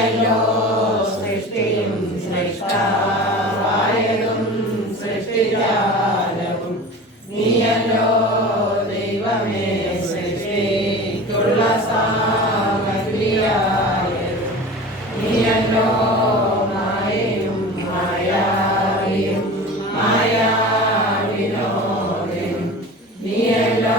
നീയല്ലോ സൃഷ്ടിയും സൃഷ്ടാവായതും സൃഷ്ടിജാലവും. നീയല്ലോ ദൈവമേ സൃഷ്ടിക്കുള്ള സാമഗ്രിയായതും. നീയല്ലോ മായയും മായാവിയും മായാവിനോദയും. നീയല്ലോ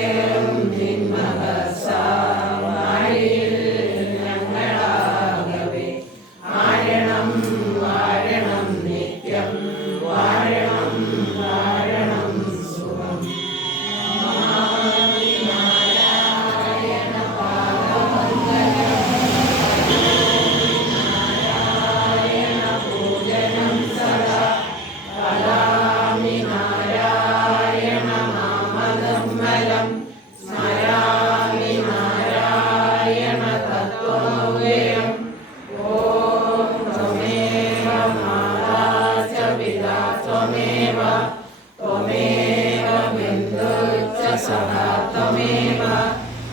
तमेव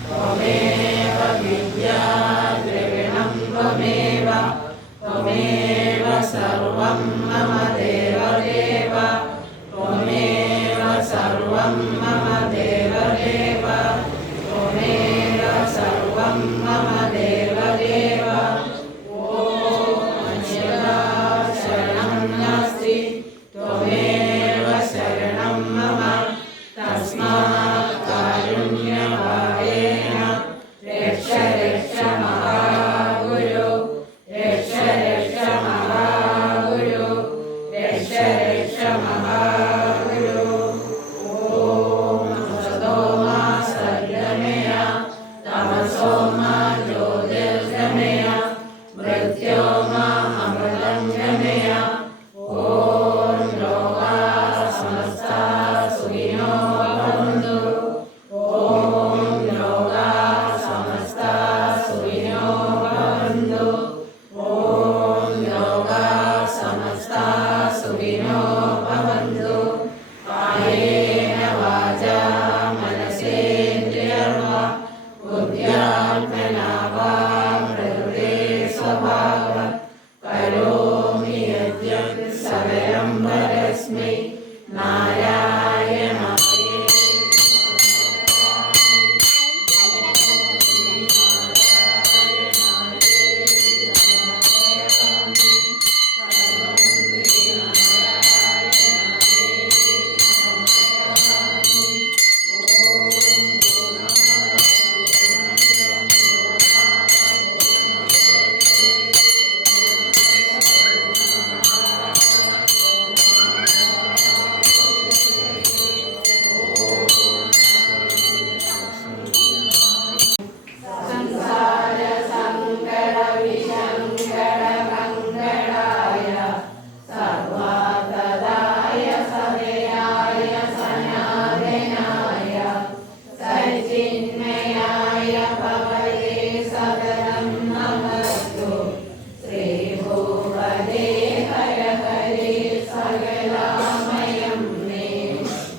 त्वमेव विद्या दृणम्बमेव त्वमेव। त्वमेव सर्वं मम